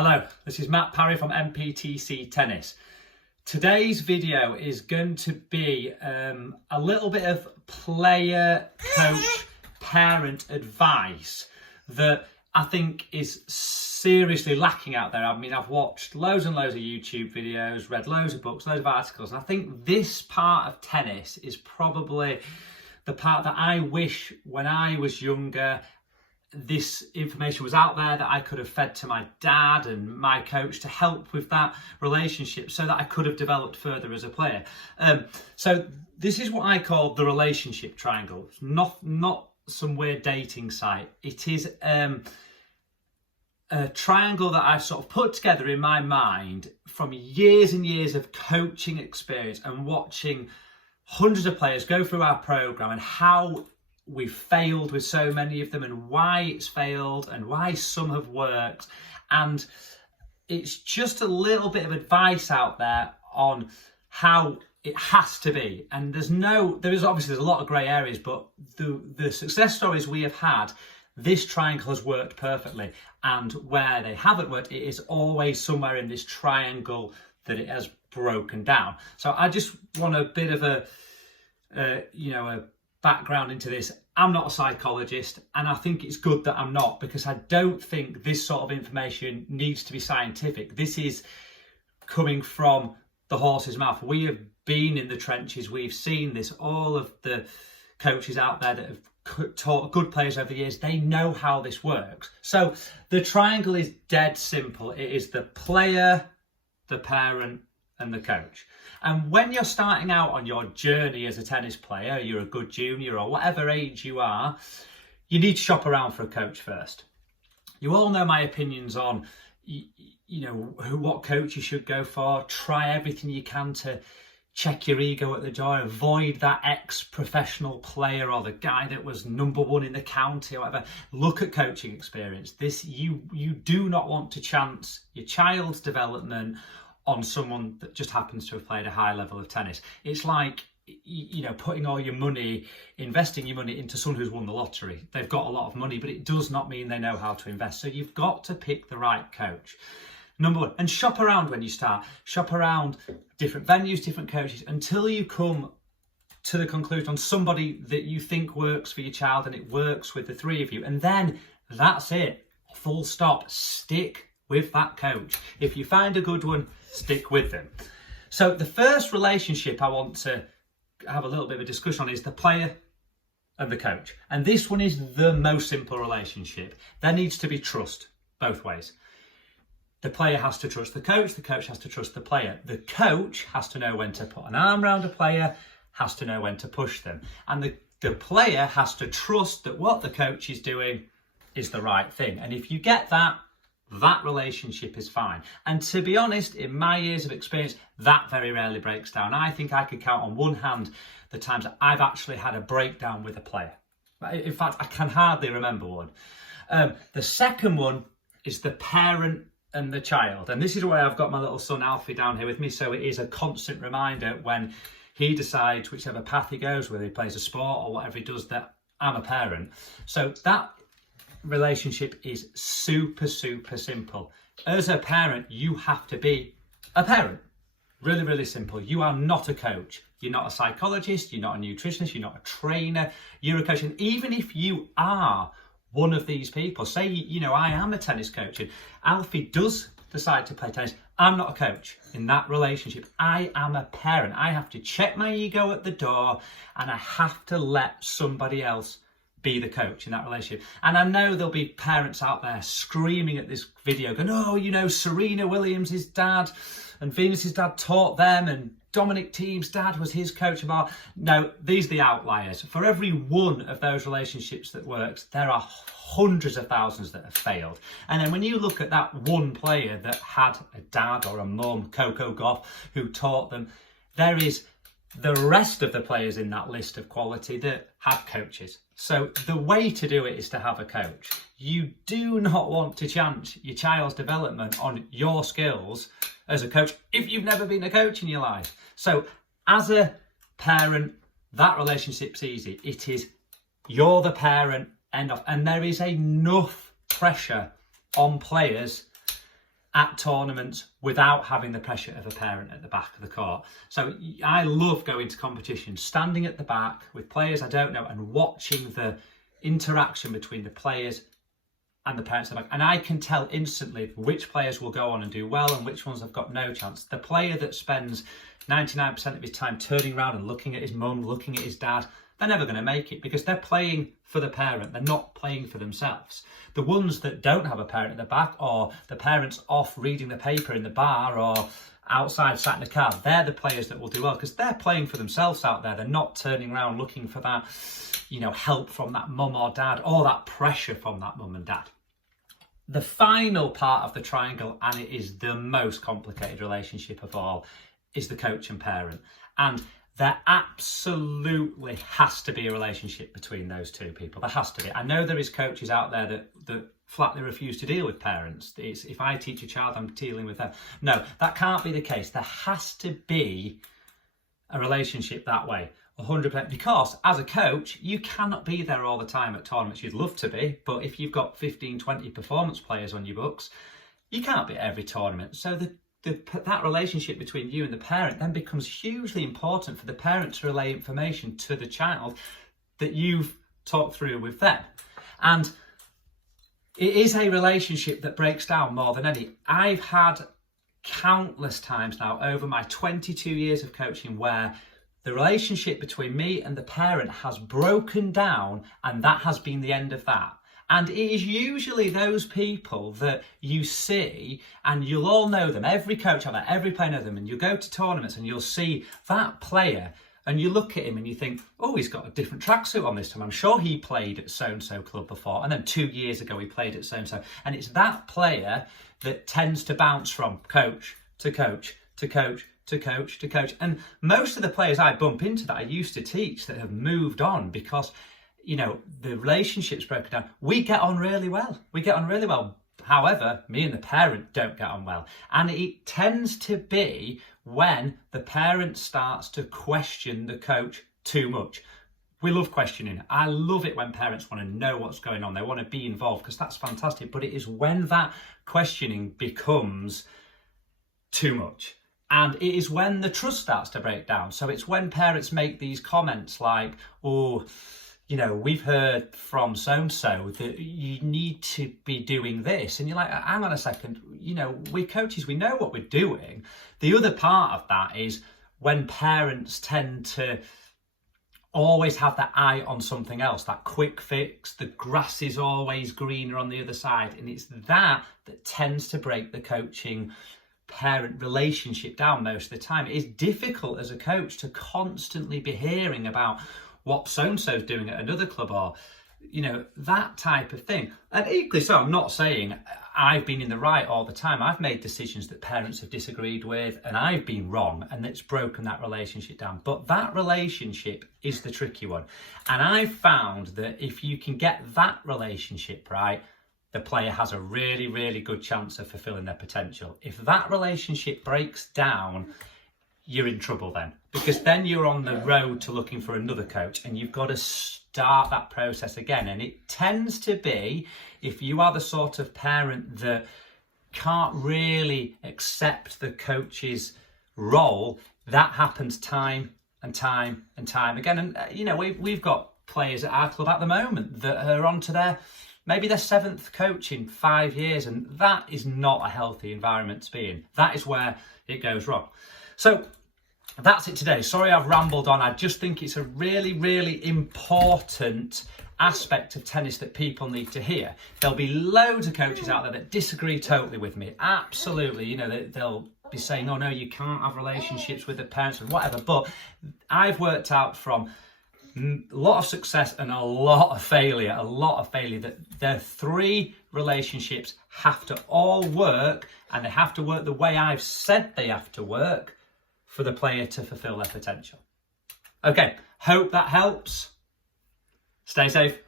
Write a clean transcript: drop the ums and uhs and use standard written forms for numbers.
Hello, this is Matt Parry from MPTC Tennis. Today's video is going to be a little bit of player, coach, parent advice that I think is seriously lacking out there. I mean, I've watched loads and loads of YouTube videos, read loads of books, loads of articles, and I think this part of tennis is probably the part that I wish when I was younger this information was out there, that I could have fed to my dad and my coach to help with that relationship so that I could have developed further as a player. So this is what I call the relationship triangle. It's not some weird dating site. It is a triangle that I've sort of put together in my mind from years and years of coaching experience and watching hundreds of players go through our program and how we've failed with so many of them and why it's failed and why some have worked. And it's just a little bit of advice out there on how it has to be. And there's a lot of grey areas, but the success stories we have had, this triangle has worked perfectly. And where they haven't worked, it is always somewhere in this triangle that it has broken down. So I just want a bit of a background into this. I'm not a psychologist, and I think it's good that I'm not, because I don't think this sort of information needs to be scientific. This is coming from the horse's mouth. We have been in the trenches. We've seen this. All of the coaches out there that have taught good players over the years, they know how this works. So the triangle is dead simple. It is the player, the parent, and the coach. And when you're starting out on your journey as a tennis player, you're a good junior or whatever age you are, you need to shop around for a coach first. You all know my opinions on what coach you should go for. Try everything you can to check your ego at the door. Avoid that ex-professional player or the guy that was number one in the county or whatever. Look at coaching experience. You do not want to chance your child's development on someone that just happens to have played a high level of tennis. It's like, putting all your money, investing your money into someone who's won the lottery. They've got a lot of money, but it does not mean they know how to invest. So you've got to pick the right coach. Number one, and shop around when you start. Shop around different venues, different coaches, until you come to the conclusion on somebody that you think works for your child and it works with the three of you. And then that's it. Full stop. Stick with that coach. If you find a good one, stick with them. So the first relationship I want to have a little bit of a discussion on is the player and the coach. And this one is the most simple relationship. There needs to be trust both ways. The player has to trust the coach has to trust the player. The coach has to know when to put an arm around a player, has to know when to push them. And the player has to trust that what the coach is doing is the right thing. And if you get that relationship is fine. And to be honest, in my years of experience, that very rarely breaks down. I think I could count on one hand the times that I've actually had a breakdown with a player. In fact, I can hardly remember one. The second one is the parent and the child. And this is where I've got my little son Alfie down here with me. So it is a constant reminder when he decides whichever path he goes, whether he plays a sport or whatever he does, that I'm a parent. So that relationship is super simple. As a parent, you have to be a parent. Really simple. You are not a coach. You're not a psychologist. You're not a nutritionist. You're not a trainer. You're a coach. And even if you are one of these people, say, I am a tennis coach and Alfie does decide to play tennis, I'm not a coach in that relationship. I am a parent. I have to check my ego at the door and I have to let somebody else be the coach in that relationship. And I know there'll be parents out there screaming at this video going, oh, Serena Williams' dad and Venus's dad taught them and Dominic Thiem's dad was his coach. No, these are the outliers. For every one of those relationships that works, there are hundreds of thousands that have failed. And then when you look at that one player that had a dad or a mum, Coco Gauff, who taught them, there is the rest of the players in that list of quality that have coaches. So the way to do it is to have a coach. You do not want to chance your child's development on your skills as a coach if you've never been a coach in your life. So as a parent, that relationship's easy. It is you're the parent, end of. And there is enough pressure on players at tournaments without having the pressure of a parent at the back of the court. So I love going to competitions, standing at the back with players I don't know and watching the interaction between the players and the parents at the back. And I can tell instantly which players will go on and do well and which ones have got no chance. The player that spends 99% of his time turning around and looking at his mum, looking at his dad, they're never going to make it because they're playing for the parent. They're not playing for themselves. The ones that don't have a parent at the back, or the parent's off reading the paper in the bar or outside sat in the car, they're the players that will do well because they're playing for themselves out there. They're not turning around looking for that, help from that mum or dad or that pressure from that mum and dad. The final part of the triangle, and it is the most complicated relationship of all, is the coach and parent. And there absolutely has to be a relationship between those two people. There has to be. I know there is coaches out there that flatly refuse to deal with parents. It's, if I teach a child, I'm dealing with them. No, that can't be the case. There has to be a relationship that way, 100%. Because as a coach, you cannot be there all the time at tournaments. You'd love to be, but if you've got 15, 20 performance players on your books, you can't be at every tournament. So that relationship between you and the parent then becomes hugely important for the parent to relay information to the child that you've talked through with them. And it is a relationship that breaks down more than any. I've had countless times now over my 22 years of coaching where the relationship between me and the parent has broken down, and that has been the end of that. And it is usually those people that you see, and you'll all know them. Every coach out there, every player knows them. And you'll go to tournaments and you'll see that player and you look at him and you think, oh, he's got a different tracksuit on this time. I'm sure he played at so-and-so club before. And then 2 years ago, he played at so-and-so. And it's that player that tends to bounce from coach to coach to coach to coach to coach. And most of the players I bump into that I used to teach that have moved on because the relationship's broken down. We get on really well. However, me and the parent don't get on well. And it tends to be when the parent starts to question the coach too much. We love questioning. I love it when parents want to know what's going on. They want to be involved because that's fantastic. But it is when that questioning becomes too much. And it is when the trust starts to break down. So it's when parents make these comments like, oh, we've heard from so-and-so that you need to be doing this. And you're like, hang on a second, we're coaches, we know what we're doing. The other part of that is when parents tend to always have their eye on something else, that quick fix, the grass is always greener on the other side. And it's that tends to break the coaching parent relationship down most of the time. It is difficult as a coach to constantly be hearing about what so-and-so's doing at another club or, that type of thing. And equally so, I'm not saying I've been in the right all the time. I've made decisions that parents have disagreed with and I've been wrong and it's broken that relationship down. But that relationship is the tricky one. And I've found that if you can get that relationship right, the player has a really, really good chance of fulfilling their potential. If that relationship breaks down, you're in trouble then, because then you're on the road to looking for another coach and you've got to start that process again. And it tends to be, if you are the sort of parent that can't really accept the coach's role, that happens time and time and time again. And, we've got players at our club at the moment that are on to maybe their 7th coach in 5 years. And that is not a healthy environment to be in. That is where it goes wrong. So that's it today. Sorry I've rambled on. I just think it's a really, really important aspect of tennis that people need to hear. There'll be loads of coaches out there that disagree totally with me. Absolutely. They'll be saying, oh no, you can't have relationships with the parents and whatever. But I've worked out from a lot of success and a lot of failure that the 3 relationships have to all work, and they have to work the way I've said they have to work for the player to fulfill their potential. Okay, hope that helps. Stay safe.